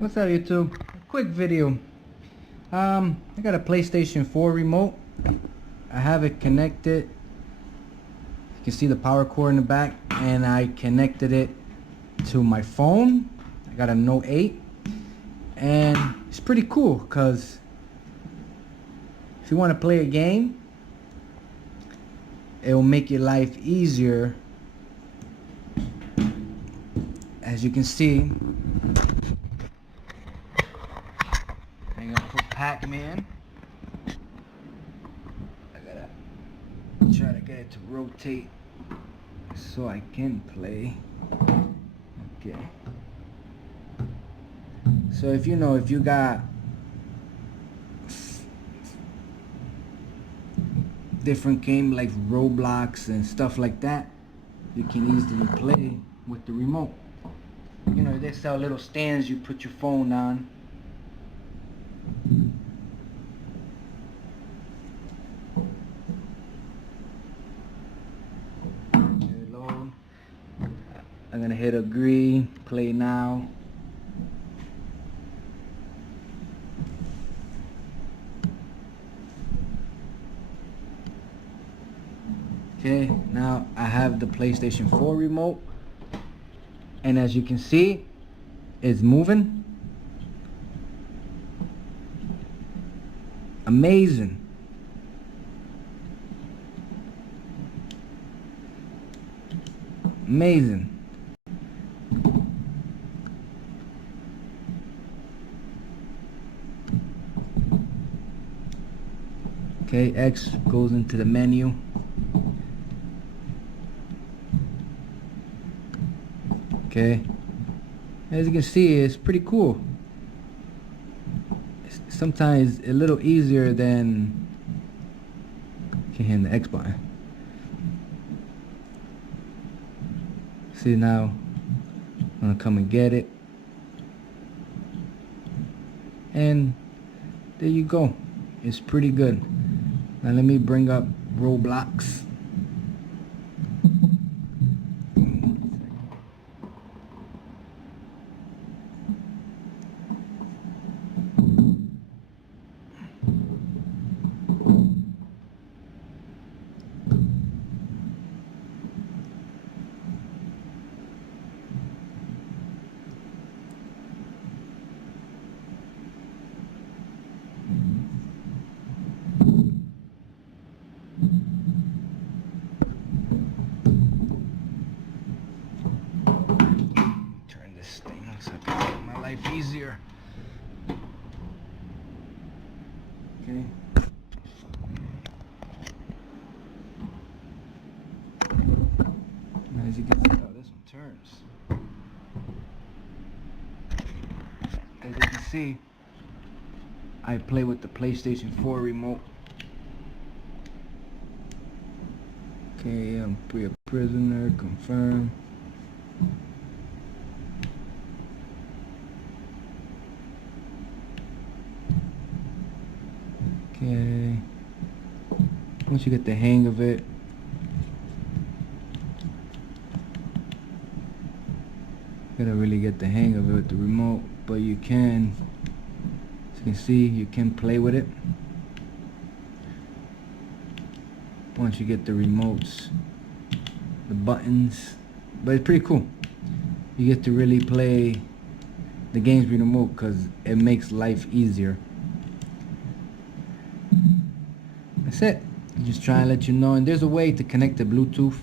What's up, YouTube? A quick video. I got a PlayStation 4 remote. I have it connected. You can see the power cord in the back, and I connected it to my phone. I got a Note 8, and it's pretty cool because if you want to play a game, it will make your life easier. As you can see, I'm gonna put Pac-Man. I gotta try to get it to rotate so I can play. Okay. So if you got different games like Roblox and stuff like that, you can easily play with the remote. They sell little stands you put your phone on. Load. I'm gonna hit agree, play now. Okay, now I have the PlayStation 4 remote, and as you can see, it's moving. Amazing. Amazing. Okay, X goes into the menu. Okay, as you can see, it's pretty cool. It's sometimes a little easier than, can't hit the X button. See, now I'm gonna come and get it, and there you go. It's pretty good. Now let me bring up Roblox. Turn this thing so I can make my life easier. Okay. Now as you can see, oh, this one turns. As you can see, I play with the PlayStation 4 remote. Okay, I'm free a prisoner, confirm. Okay, once you get the hang of it, you gotta really get the hang of it with the remote, but you can, as you can see, you can play with it once you get the remotes, the buttons. But it's pretty cool. You get to really play the games with the remote because it makes life easier. That's it. Just try and let you know. And there's a way to connect the Bluetooth